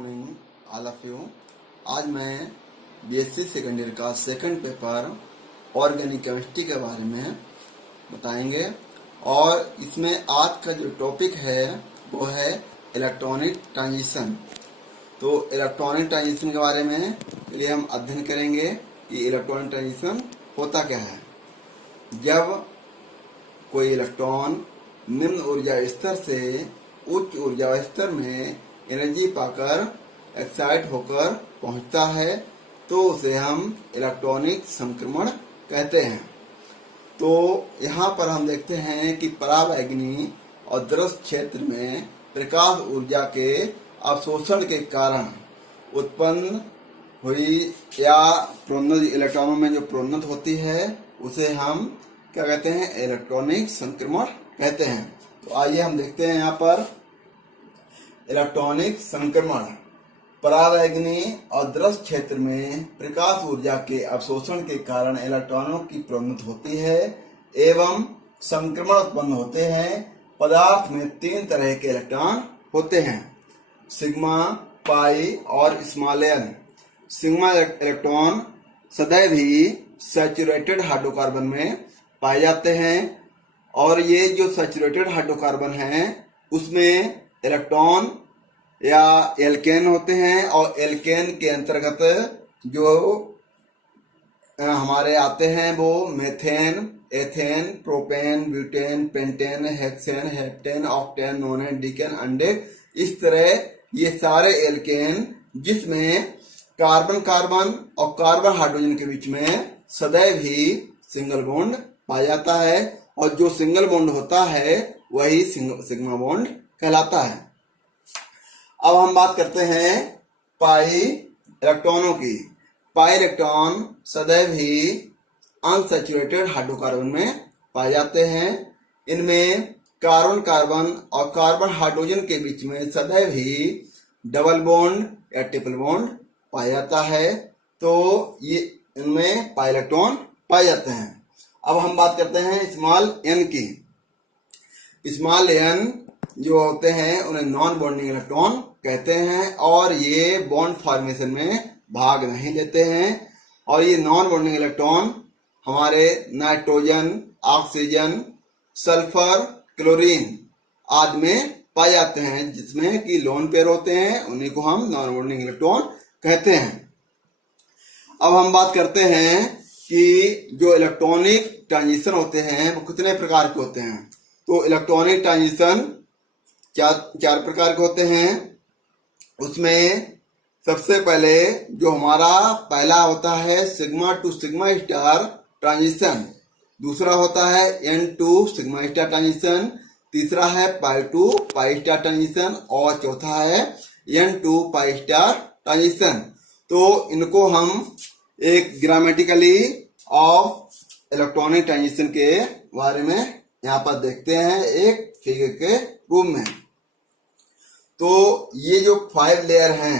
Morning all of you. आज मैं BSc second year का सेकंड पेपर ऑर्गेनिक केमिस्ट्री के बारे में बताएंगे और इसमें आज का जो टॉपिक है वो है इलेक्ट्रॉनिक ट्रांजिशन। तो इलेक्ट्रॉनिक ट्रांजिशन के बारे में के लिए हम अध्ययन करेंगे कि इलेक्ट्रॉनिक ट्रांजिशन होता क्या है। जब कोई इलेक्ट्रॉन निम्न ऊर्जा स्तर से उच्च ऊर्जा स्तर में एनर्जी पाकर एक्साइट होकर पहुंचता है तो उसे हम इलेक्ट्रॉनिक संक्रमण कहते हैं। तो यहाँ पर हम देखते हैं कि परावैंगनी और दृश्य क्षेत्र में प्रकाश ऊर्जा के अवशोषण के कारण उत्पन्न हुई या प्रोन्नत इलेक्ट्रॉनों में जो प्रोन्नत होती है उसे हम क्या कहते हैं, इलेक्ट्रॉनिक संक्रमण कहते हैं। तो आइए हम देखते हैं यहाँ पर इलेक्ट्रॉनिक संक्रमण परावैंगनी और दृश्य क्षेत्र में प्रकाश ऊर्जा के अवशोषण के कारण इलेक्ट्रॉनों की प्रोन्नति होती है एवं संक्रमण उत्पन्न होते हैं। पदार्थ में तीन तरह के इलेक्ट्रॉन होते हैं, सिग्मा, पाई और स्मॉल एन। सिग्मा इलेक्ट्रॉन सदैव ही सैचुरेटेड हाइड्रोकार्बन में पाए जाते हैं और ये जो सैचुरेटेड हाइड्रोकार्बन हैं उसमें इलेक्ट्रॉन या एल्केन होते हैं और एल्केन के अंतर्गत जो हमारे आते हैं वो methane, ethane, propane, butane, pentane, hexane, heptane, octane, nonane, decane, undecane. इस तरह ये सारे एल्केन जिसमें कार्बन कार्बन और कार्बन हाइड्रोजन के बीच में सदैव ही सिंगल बॉन्ड पाया जाता है और जो सिंगल बॉन्ड होता है वही सिग्मा बॉन्ड कहलाता है। अब हम बात करते हैं पाई इलेक्ट्रॉनों की। पाई इलेक्ट्रॉन सदैव ही अनसैचुरेटेड हाइड्रोकार्बन में पाए जाते हैं। इनमें कार्बन कार्बन और कार्बन हाइड्रोजन के बीच में सदैव ही डबल बॉन्ड या ट्रिपल बॉन्ड पाया जाता है। तो ये इनमें पाई इलेक्ट्रॉन पाए जाते हैं। अब हम बात करते हैं स्मॉल एन की। स्मॉल एन जो होते हैं उन्हें नॉन बॉन्डिंग इलेक्ट्रॉन कहते हैं और ये बॉन्ड फॉर्मेशन में भाग नहीं लेते हैं और ये नॉन बॉन्डिंग इलेक्ट्रॉन हमारे नाइट्रोजन, ऑक्सीजन, सल्फर, क्लोरीन आदि में पाए जाते हैं जिसमें कि लोन पेयर होते हैं, उन्हीं को हम नॉन बॉन्डिंग इलेक्ट्रॉन कहते हैं। अब हम बात करते हैं कि जो इलेक्ट्रॉनिक ट्रांजिशन होते हैं वो कितने प्रकार के होते हैं। तो इलेक्ट्रॉनिक ट्रांजिशन चार प्रकार के होते हैं। उसमें सबसे पहले जो हमारा पहला होता है sigma to sigma star transition, दूसरा होता है n to sigma star transition, तीसरा है pi to pi star transition और चौथा है n to pi star transition. तो इनको हम एक ग्रामेटिकली ऑफ इलेक्ट्रॉनिक ट्रांजिशन के बारे में यहाँ पर देखते हैं एक फिगर के रूप में। तो ये जो 5 लेयर हैं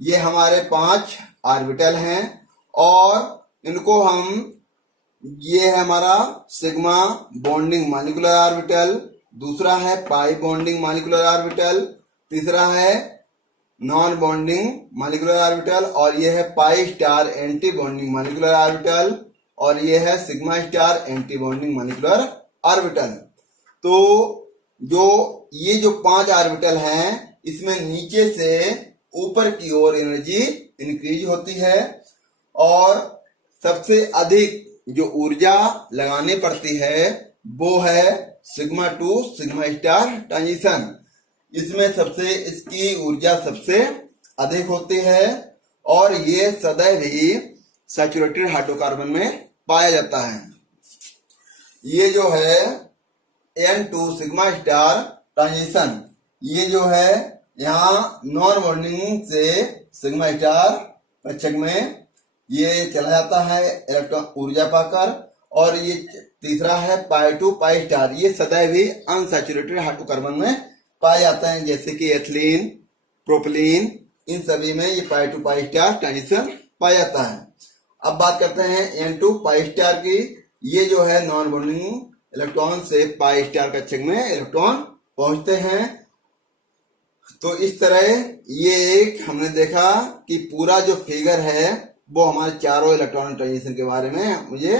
ये हमारे 5 ऑर्बिटल हैं और इनको हम ये है हमारा सिग्मा बॉन्डिंग मॉलिक्यूलर ऑर्बिटल, दूसरा है पाई बॉन्डिंग मॉलिक्यूलर ऑर्बिटल, तीसरा है नॉन बॉन्डिंग मॉलिक्यूलर ऑर्बिटल और ये है pi star anti bonding molecular orbital और ये है sigma star anti bonding molecular orbital. तो जो ये जो 5 ऑर्बिटल हैं इसमें नीचे से ऊपर की ओर एनर्जी इंक्रीज होती है और सबसे अधिक जो ऊर्जा लगानी पड़ती है वो है sigma to sigma star transition. इसमें सबसे इसकी ऊर्जा सबसे अधिक होती है और ये सदैव ही सैचुरेटेड हाइड्रोकार्बन में पाया जाता है। ये जो है n to sigma star transition ये जो है यहाँ नॉन बॉन्डिंग से सिग्मा स्टार कक्षक में ये चला जाता है इलेक्ट्रॉन ऊर्जा पाकर और ये तीसरा है पाई टू पाई स्टार ये सदैव ही अनसैचुरेटेड हाइड्रोकार्बन में पाए जाते हैं जैसे कि एथिलीन, प्रोपिलीन, इन सभी में ये पाई टू पाई स्टार ट्रांजिशन पाया जाता है। अब बात करते हैं एन टू पाई स्टार की। ये जो है नॉन बॉन्डिंग इलेक्ट्रॉन से पाई स्टार कक्षक में इलेक्ट्रॉन पहुंचते हैं तो इस तरह ये एक हमने देखा कि पूरा जो फिगर है वो हमारे चारों इलेक्ट्रॉनिक ट्रांजिशन के बारे में मुझे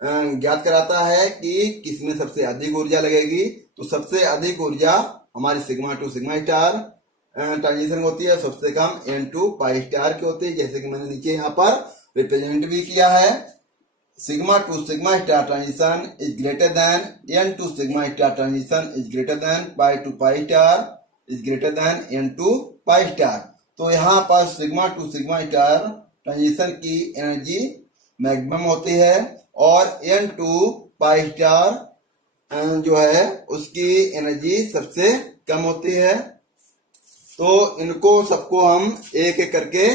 ज्ञात कराता है कि किसमें सबसे अधिक ऊर्जा लगेगी। तो सबसे अधिक ऊर्जा हमारी sigma to sigma star transition होती है, सबसे कम एन टू पाई स्टार की होती है, जैसे कि मैंने नीचे यहाँ पर रिप्रेजेंट भी किया है। Sigma to sigma star transition is greater than n to sigma star transition is greater than pi to pi star is greater than n to pi star. तो यहाँ पर sigma to sigma star transition की energy maximum होती है और N to pi star जो है उसकी एनर्जी सबसे कम होती है। तो इनको सबको हम एक एक करके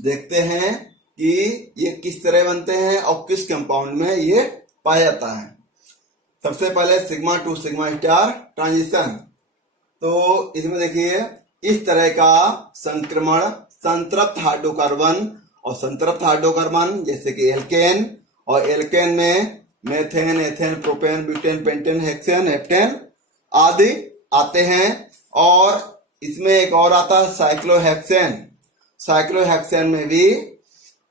देखते हैं कि ये किस तरह बनते हैं और किस कंपाउंड में ये पाया जाता है। सबसे पहले sigma to sigma star transition. तो इसमें देखिए इस तरह का संक्रमण संतृप्त हाइड्रोकार्बन और संतृप्त हाइड्रोकार्बन जैसे कि एल्केन, और एल्केन में methane, ethane, propane, butane, pentane, hexane, heptane आदि आते हैं। और इसमें एक और आता है साइक्लोहेक्सेन। साइक्लोहेक्सेन में भी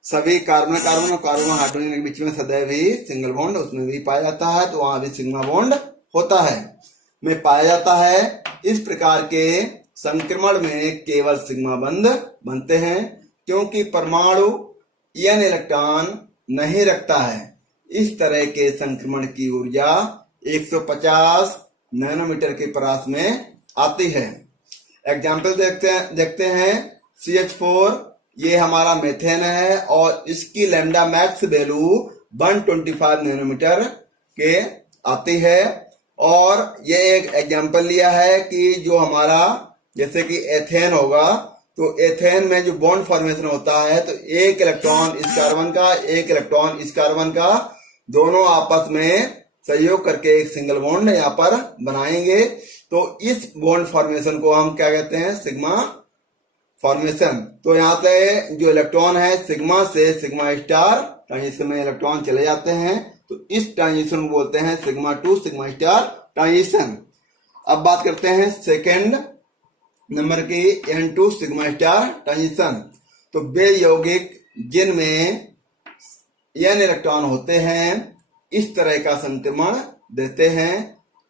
सभी कार्बन कार्बन और कार्बन हाइड्रोजन के बीच में सदैव ही सिंगल बॉन्ड उसमें भी पाया जाता है, तो वहां भी सिग्मा बॉन्ड होता है में पाया जाता है। इस प्रकार के संक्रमण में केवल सिग्मा बंध बनते हैं क्योंकि परमाणु एन इलेक्ट्रॉन नहीं रखता है। इस तरह के संक्रमण की ऊर्जा 150 नैनोमीटर के पास में आती है। एग्जाम्पल देखते हैं CH4, ये हमारा मेथेन है और इसकी लैम्डा मैक्स वैल्यू 125 नैनोमीटर के आती है। और ये एक एग्जाम्पल लिया है कि जो हमारा जैसे कि एथेन होगा, तो एथेन में जो बॉन्ड फॉर्मेशन होता है तो एक इलेक्ट्रॉन इस कार्बन का, एक इलेक्ट्रॉन इस कार्बन का, दोनों आपस में सहयोग करके एक सिंगल बॉन्ड यहाँ पर बनाएंगे। तो इस बॉन्ड फॉर्मेशन को हम क्या कहते हैं, सिग्मा फॉर्मेशन। तो यहाँ से जो इलेक्ट्रॉन है सिग्मा से सिग्मा स्टार ट्रांजिशन में इलेक्ट्रॉन चले जाते हैं, तो इस ट्रांजिशन को बोलते हैं sigma to sigma star transition. अब बात करते हैं सेकेंड नंबर की n to sigma star transition. तो वे यौगिक जिनमें एन इलेक्ट्रॉन होते हैं इस तरह का संक्रमण देते हैं।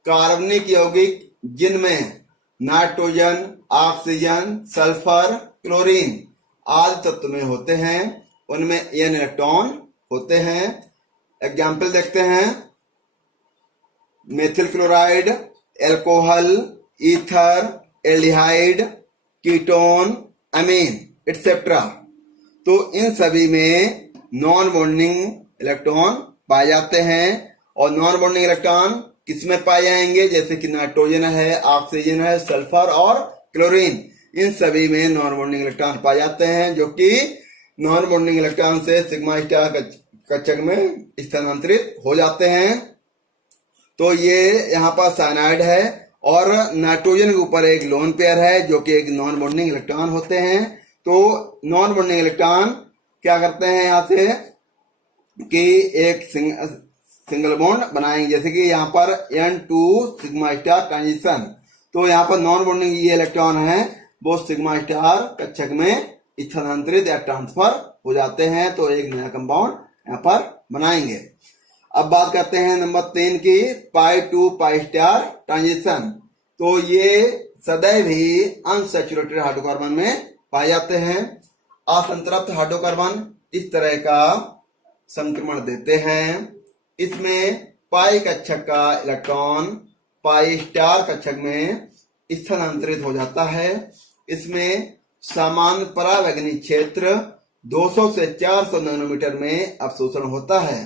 कार्बनिक यौगिक जिनमें नाइट्रोजन, ऑक्सीजन, सल्फर, क्लोरीन आदि तत्व में होते हैं उनमें एन इलेक्ट्रॉन होते हैं। एग्जाम्पल देखते हैं methyl chloride, alcohol, ether, aldehyde, ketone, amine etcetera. तो इन सभी में नॉन बॉन्डिंग इलेक्ट्रॉन पाए जाते हैं। और नॉन बॉन्डिंग इलेक्ट्रॉन किसमें पाए जाएंगे, जैसे कि नाइट्रोजन है, ऑक्सीजन है, सल्फर और क्लोरीन, इन सभी में नॉन बॉन्डिंग इलेक्ट्रॉन पाए जाते हैं जो कि नॉन बॉन्डिंग इलेक्ट्रॉन से सिग्मा स्टार कक्षक में स्थानांतरित हो जाते हैं। तो ये यहाँ पर साइनाइड है और नाइट्रोजन के ऊपर एक लोन पेयर है जो कि एक नॉन बॉन्डिंग इलेक्ट्रॉन होते हैं। तो नॉन बॉन्डिंग इलेक्ट्रॉन क्या करते हैं यहाँ से कि एक सिंगल बॉन्ड बनाएंगे, जैसे कि यहाँ पर N2 सिग्मा स्टार ट्रांजिशन। तो यहाँ पर नॉन बॉन्डिंग ये इलेक्ट्रॉन है वो सिग्मा स्टार कक्षक में स्थानांतरित या ट्रांसफर हो जाते हैं, तो एक नया कंपाउंड यहाँ पर बनाएंगे। अब बात करते हैं नंबर 3 की पाई टू पाई स्टार ट्रांजिशन। तो ये सदैव ही अनसैचुरेटेड हाइड्रोकार्बन में पाए जाते हैं। असंतृप्त हाइड्रोकार्बन इस तरह का संक्रमण देते हैं। इसमें पाई कक्षक का इलेक्ट्रॉन पाई स्टार कक्षक में स्थानांतरित हो जाता है। इसमें सामान्य परावैगनी क्षेत्र 200 से 400 नैनोमीटर में अवशोषण होता है।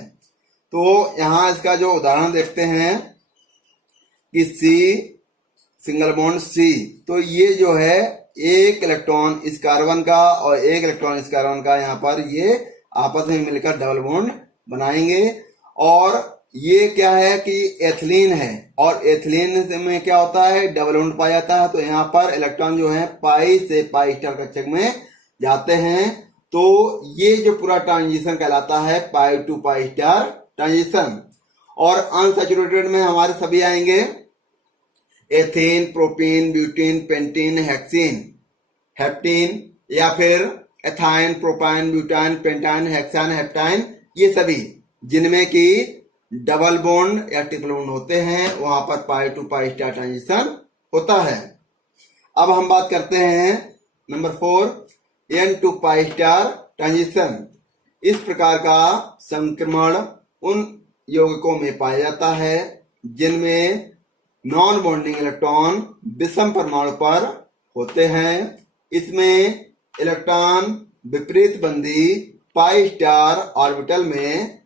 तो यहाँ इसका जो उदाहरण देखते हैं कि C सिंगल बॉन्ड C, तो ये जो है एक इलेक्ट्रॉन इस कार्बन का और एक इलेक्ट्रॉन इस कार्बन का यहाँ पर ये आपस में मिलकर डबल बॉन्ड बनाएंगे। और ये क्या है कि एथिलीन है और एथिलीन में क्या होता है डबल बॉन्ड पाया जाता है। तो यहाँ पर इलेक्ट्रॉन जो है पाई से पाई स्टार कक्षक में जाते हैं। तो ये जो पूरा ट्रांजिशन कहलाता है pi to pi star transition. और अनसैचुरेटेड में हमारे सभी आएंगे ethane, propane, butane, pentane, hexane, heptane, या फिर ethyne, propyne, butyne, pentyne, hexane, heptyne, ये सभी जिनमें कि डबल बॉन्ड या ट्रिपल बॉन्ड होते हैं वहां पर pi to pi star transition होता है। अब हम बात करते हैं number 4 n to pi star transition. इस प्रकार का संक्रमण उन यौगिकों में पाया जाता है जिनमें नॉन बॉन्डिंग इलेक्ट्रॉन विषम परमाणु पर होते हैं। इसमें इलेक्ट्रॉन विपरीत बंदी पाई स्टार ऑर्बिटल में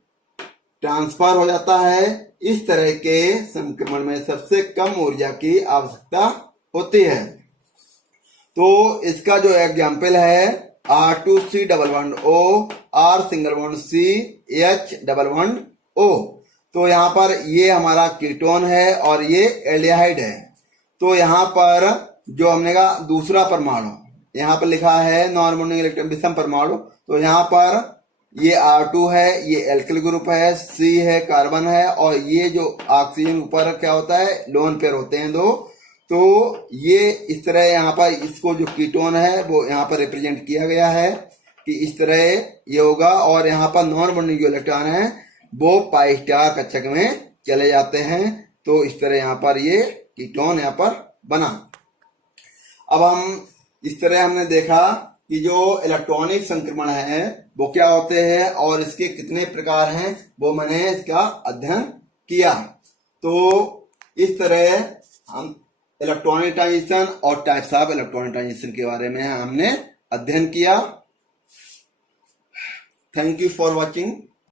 ट्रांसफर हो जाता है। इस तरह के संक्रमण में सबसे कम ऊर्जा की आवश्यकता होती है। तो इसका जो एग्जाम्पल है R2C double bond O, R single bond C, H double bond O। तो यहाँ पर ये हमारा कीटोन है और ये एल्डिहाइड है। तो यहाँ पर जो हमने कहा दूसरा परमाणु यहाँ पर लिखा है नॉन बॉन्डिंग इलेक्ट्रॉन विषम परमाणु, तो यहाँ पर ये R2 है, ये एल्किल ग्रुप है, C है, कार्बन है, और ये जो ऑक्सीजन ऊपर क्या होता है लोन पेयर होते हैं दो। तो ये इस तरह यहाँ पर इसको जो कीटोन है वो यहाँ पर रिप्रेजेंट किया गया है कि इस तरह ये होगा। और यहाँ पर नॉन बॉन्डिंग जो इलेक्ट्रॉन है वो पाई स्टार कक्षक में चले जाते हैं। तो इस तरह यहाँ पर ये कीटोन यहाँ पर बना। अब हम इस तरह हमने देखा कि जो इलेक्ट्रॉनिक संक्रमण है वो क्या होते हैं और इसके कितने प्रकार हैं, वो मैंने इसका अध्ययन किया। तो इस तरह हम इलेक्ट्रॉनिक ट्रांजिशन और टाइप्स ऑफ इलेक्ट्रॉनिक ट्रांजिशन के बारे में हमने अध्ययन किया। Thank you for watching.